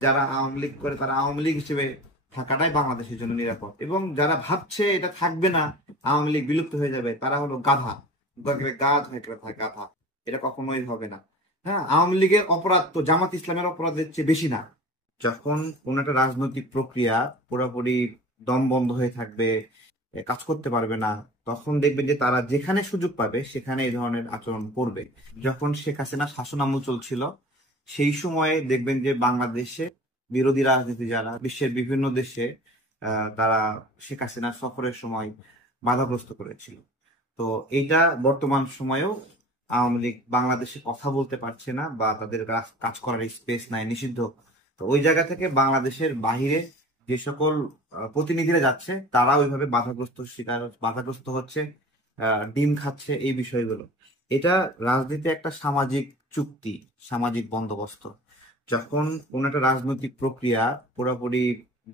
যারা আওয়ামী লীগ করে তারা আওয়ামী লীগ হিসেবে থাকাটাই বাংলাদেশের জন্য নিরাপদ, এবং যারা ভাবছে এটা থাকবে না, আওয়ামী লীগ বিলুপ্ত হয়ে যাবে, তারা হলো গাধা। গাধ হয়ে থাকে গাধা। এটা কখনোই হবে না। হ্যাঁ, আওয়ামী লীগের অপরাধ তো জামাত ইসলামের অপরাধের চেয়ে বেশি না। যখন কোন একটা রাজনৈতিক প্রক্রিয়া পুরোপুরি দম বন্ধ হয়ে থাকবে, কাজ করতে পারবে না, তখন দেখবেন যে তারা যেখানে সুযোগ পাবে সেখানে এই ধরনের আচরণ করবে। যখন শেখ হাসিনা শাসন আমল চলছিল, সেই সময়ে দেখবেন যে বাংলাদেশে বিরোধী রাজনীতি যারা বিশ্বের বিভিন্ন দেশে তারা শেখ হাসিনা সফরের সময় বাধাগ্রস্ত করেছিল। তো এইটা বর্তমান সময়েও আওয়ামী লীগ বাংলাদেশে কথা বলতে পারছে না, বা তাদের কাজ করার স্পেস নাই, নিষিদ্ধ। তো ওই জায়গা থেকে বাংলাদেশের বাহিরে যে সকল প্রতিনিধিরা যাচ্ছে, তারা ওইভাবে বাধাগ্রস্ত হচ্ছে, ডিম খাচ্ছে, এই বিষয়গুলো। এটা রাজনীতি একটা সামাজিক চুক্তি, সামাজিক বন্দোবস্ত। যখন কোন একটা রাজনৈতিক প্রক্রিয়া পুরোপুরি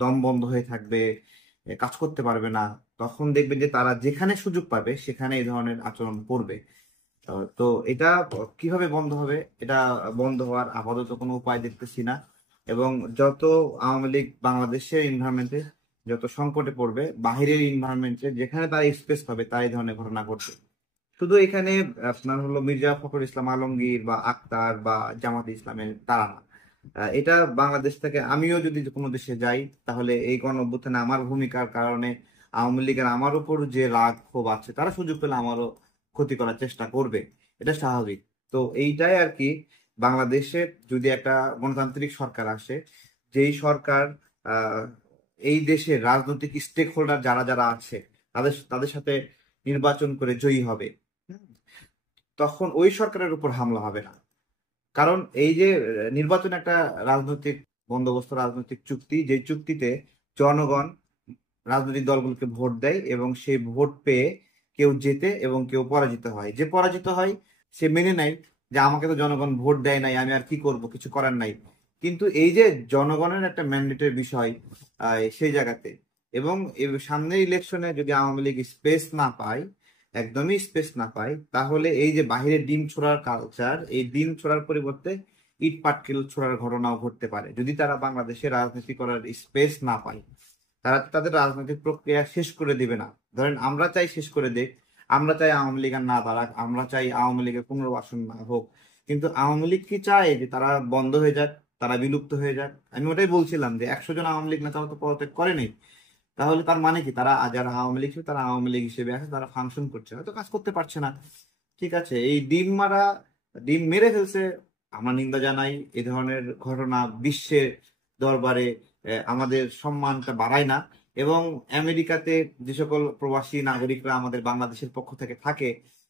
দম বন্ধ হয়ে থাকবে, কাজ করতে পারবে না, তখন দেখবেন যে তারা যেখানে সুযোগ পাবে সেখানে এই ধরনের আচরণ করবে। তো এটা কিভাবে বন্ধ হবে? এটা বন্ধ হওয়ার আপাতত কোনো উপায় দেখতেছি না। এবং যত আওয়ামী লীগ বাংলাদেশের এনভায়রনমেন্টে যত সংকটে পড়বে, বাহিরের এনভায়রনমেন্টে যেখানে তারা স্পেস পাবে, তারা এই ধরনের ঘটনা ঘটবে। শুধু এখানে আপনার হলো মির্জা ফখরুল ইসলাম আলমগীর বা আক্তার বা জামাত ইসলামের তারা না। এটা বাংলাদেশ থেকে আমিও যদি কোনো দেশে যাই, তাহলে এই গণ অভ্যুত্থানে আমার ভূমিকার কারণে আওয়ামী লীগের আমার উপর যে রাগ ক্ষোভ আছে, তারা সুযোগ পেলে আমারও ক্ষতি করার চেষ্টা করবে। এটা স্বাভাবিক। তো এইটাই আর কি। বাংলাদেশে যদি একটা গণতান্ত্রিক সরকার আসে, যেই সরকার আহ এই দেশের রাজনৈতিক স্টেক হোল্ডার যারা যারা আছে, তাদের তাদের সাথে নির্বাচন করে জয়ী হবে, হুম, তখন ওই সরকারের উপর হামলা হবে না। কারণ এই যে নির্বাচন একটা রাজনৈতিক বন্দোবস্ত, রাজনৈতিক চুক্তি, যে চুক্তিতে জনগণ রাজনৈতিক দলগুলোকে ভোট দেয়, এবং সেই ভোট পেয়ে কেউ জেতে এবং কেউ পরাজিত হয়। যে পরাজিত হয় সে মেনে নেয় যে আমাকে তো জনগণ ভোট দেয় নাই, আমি আর কি করব, কিছু করার নাই। কিন্তু এই যে জনগণের একটা ম্যান্ডেটের বিষয় সেই জায়গাতে, এবং সামনের ইলেকশনে যদি আওয়ামী লীগ স্পেস না পায়, একদমই স্পেস না পায়, তাহলে এই যে বাহিরে ডিম ছোড়ার কালচার, এই ডিম ছোড়ার পরিবর্তে ইট পাটকেল ছোড়ার ঘটনাও ঘটতে পারে, যদি তারা বাংলাদেশে রাজনীতি করার স্পেস না পায়। তারা তাদের রাজনৈতিক প্রক্রিয়া শেষ করে দিবে না। ধরেন আমরা চাই শেষ করে দেখ, আমরা চাই আওয়ামী লীগ আর না দাঁড়াক, আমরা চাই আওয়ামী লীগের পুনর্বাসন না হোক, কিন্তু আওয়ামী লীগ কি চায় যে তারা বন্ধ হয়ে যাক, তারা বিলুপ্ত হয়ে যাক? আমি ওটাই বলছিলাম যে 100 জন আওয়ামী লীগ নেতা তো পদত্যাগ করেনি। তাহলে তার মানে কি, তারা যারা আওয়ামী লীগ ছিল তারা আওয়ামী লীগ হিসেবে আছে, তারা ফাংশন করছে, হয়তো কাজ করতে পারছে না। ঠিক আছে, এই ডিম মারা, ডিম মেরে ফেলছে, আমরা নিন্দা জানাই। এ ধরনের ঘটনা বিশ্বের দরবারে আমাদের সম্মানটা বাড়ায় না। এবং আমেরিকাতে যে সকল প্রবাসী নাগরিকরা আমাদের বাংলাদেশের পক্ষ থেকে থাকে,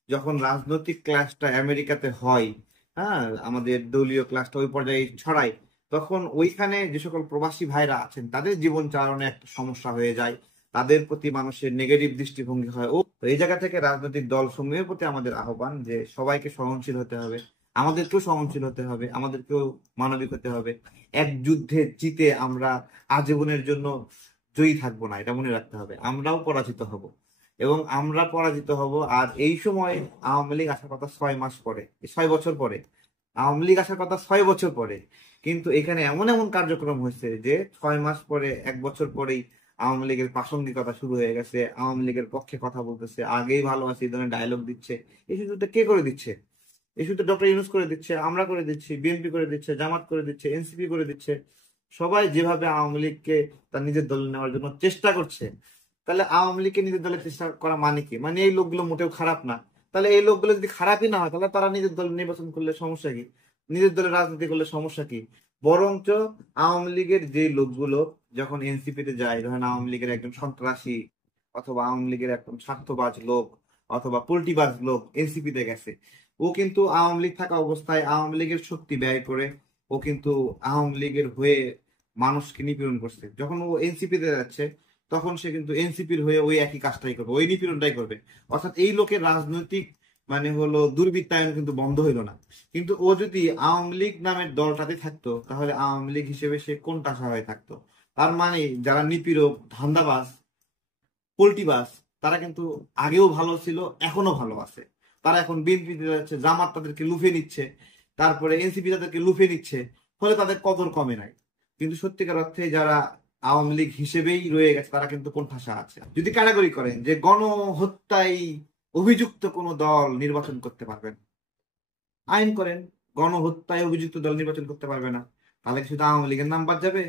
যখন রাজনৈতিক ক্লাসটা আমেরিকাতে হয়, হ্যাঁ, আমাদের দলীয় ক্লাসটা ওই পর্যায়ে ছড়ায়, তখন ওইখানে যে সকল প্রবাসী ভাইরা আছেন তাদের জীবন চালনে একটা সমস্যা হয়ে যায়, তাদের প্রতি মানুষের নেগেটিভ দৃষ্টিভঙ্গি হয়। ও তো এই জায়গা থেকে রাজনৈতিক দল সমূহের প্রতি আমাদের আহ্বান যে সবাইকে সহনশীল হতে হবে, আমাদেরকেও সহনশীল হতে হবে, আমাদেরকেও মানবিক হতে হবে। এক যুদ্ধে জিতে আমরা আজীবনের জন্য জয়ী থাকবো না, এটা মনে রাখতে হবে। আমরাও পরাজিত হব, এবং আমরা পরাজিত হব। আর এই সময় আওয়ামী লীগ আসার কথা 6 মাস পরে, 6 বছর পরে। আওয়ামী লীগ আসার কথা 6 বছর পরে, কিন্তু এখানে এমন এমন কার্যক্রম হয়েছে যে 6 মাস পরে, 1 বছর পরেই আওয়ামী লীগের প্রাসঙ্গিকতা শুরু হয়ে গেছে, আওয়ামী লীগের পক্ষে কথা বলতেছে, আগেই ভালো আছে এই ধরনের ডায়লগ দিচ্ছে। এই সুযোগটা কে করে দিচ্ছে? এই সুযোগটা ডক্টর ইউনূস করে দিচ্ছে, আমরা করে দিচ্ছি, বিএনপি করে দিচ্ছে, জামাত করে দিচ্ছে, এনসিপি করে দিচ্ছে। সবাই যেভাবে আওয়ামী লীগকে তার নিজের দলে নেওয়ার জন্য চেষ্টা করছে, তাহলে আওয়ামী লীগকে নিজের দলে চেষ্টা করা মানে কি? মানে এই লোকগুলো মোটেও খারাপ না। তাহলে এই লোকগুলো যদি খারাপই না হয়, তাহলে তারা নিজের দল নির্বাচন করলে সমস্যা কি? নিজের দলে রাজনীতি করলে সমস্যা কি? বরঞ্চ আওয়ামী লীগের যে লোকগুলো যখন এনসিপি তে যায়, ধরেন আওয়ামী লীগের একজন সন্ত্রাসী, অথবা আওয়ামী লীগের একজন স্বার্থবাজ লোক, অথবা পোল্টিবাজ লোক এনসিপি তে গেছে, ও কিন্তু আওয়ামী লীগ থাকা অবস্থায় আওয়ামী লীগের শক্তি ব্যয় করে ও কিন্তু আওয়ামী লীগের হয়ে মানুষকে নিপীড়ন করছে। যখন ও এনসিপি তে যাচ্ছে, তখন সে কিন্তু এনসিপির হয়ে ওই একই কাজটাই করবে, ওই নিপীড়নটাই করবে। অর্থাৎ এই লোকের রাজনৈতিক মানে হলো দুর্বৃত্তায়ন কিন্তু বন্ধ হইলো না। কিন্তু ও যদি আওয়ামী লীগ নামের দলটাতে থাকতো, তাহলে আওয়ামী লীগ হিসেবে সে কোনটা হয়ে থাকতো? তার মানে যারা নিপীড়ক, ধান্দাবাজ, পোল্টিবাজ, তারা কিন্তু আগেও ভালো ছিল, এখনো ভালো আছে। তারা এখন বিএনপিতে যাচ্ছে, জামাত তাদেরকে লুফে নিচ্ছে, তারপরে এনসিপি তাদেরকে লুফে নিচ্ছে, ফলে তাদের কদর কমে নাই। কিন্তু সত্যিকার অর্থে যারা আওয়ামী লীগ হিসেবেই রয়ে গেছে তারা কিন্তু কোণঠাসা আছে। যদি কারাগারি করেন যে গণহত্যায় অভিযুক্ত কোনো দল নির্বাচন করতে পারবে না, আইন করেন গণহত্যায় অভিযুক্ত দল নির্বাচন করতে পারবে না, তাহলে কি শুধু আওয়ামী লীগের নাম বাদ যাবে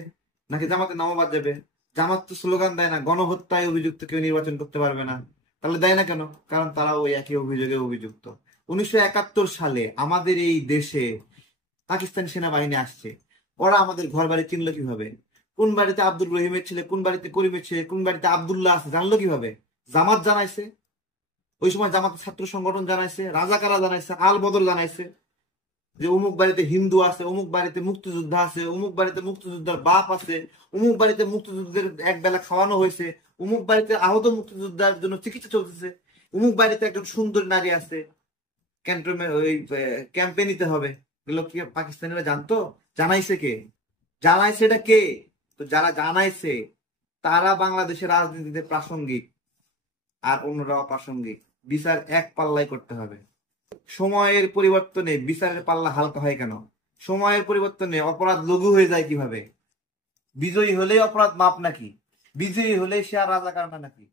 নাকি জামাতের নামও বাদ যাবে? জামাত তো স্লোগান দেয় না গণহত্যায় অভিযুক্ত কেউ নির্বাচন করতে পারবে না, তাহলে দেয় না কেন? কারণ তারা ওই একই অভিযোগে অভিযুক্ত। 1971 সালে আমাদের এই দেশে পাকিস্তান সেনাবাহিনী আসছে, ওরা আমাদের ঘর বাড়ি চিনলো কিভাবে? কোন বাড়িতে আব্দুল রহিমের ছেলে, কোন বাড়িতে করিমের ছেলে, কোন বাড়িতে আব্দুল্লাহ আছে জানলো কিভাবে? জামাত জানাইছে, ওই সময় জামাতের ছাত্র সংগঠন জানাইছে, রাজাকারা জানাইছে, আল বদর জানাইছে যে অমুক বাড়িতে হিন্দু আছে, অমুক বাড়িতে মুক্তিযোদ্ধা আছে, অমুক বাড়িতে মুক্তিযোদ্ধার বাপ আছে, অমুক বাড়িতে মুক্তিযুদ্ধের এক বেলা খাওয়ানো হয়েছে, অমুক বাড়িতে আহত মুক্তিযোদ্ধার জন্য চিকিৎসা চলতেছে, অমুক বাড়িতে একজন সুন্দর নারী আছে, ক্যান্টনমেন্ট ওই ক্যাম্পে নিতে হবে। এগুলো কি পাকিস্তানিরা জানতো? জানাইছে কে? জানাইছে এটা কে? তো যারা জানাইছে তারা বাংলাদেশের রাজনীতিতে প্রাসঙ্গিক, আর অন্যরা অপ্রাসঙ্গিক। বিচার এক পাল্লাই করতে হবে। সময়ের পরিবর্তনে বিচারের পাল্লা হালকা হয় কেন? সময়ের পরিবর্তনে অপরাধ লঘু হয়ে যায় কিভাবে? বিজয়ী হলেই অপরাধ মাপ নাকি? বিজয়ী হলেই সে আর রাজাকার না নাকি?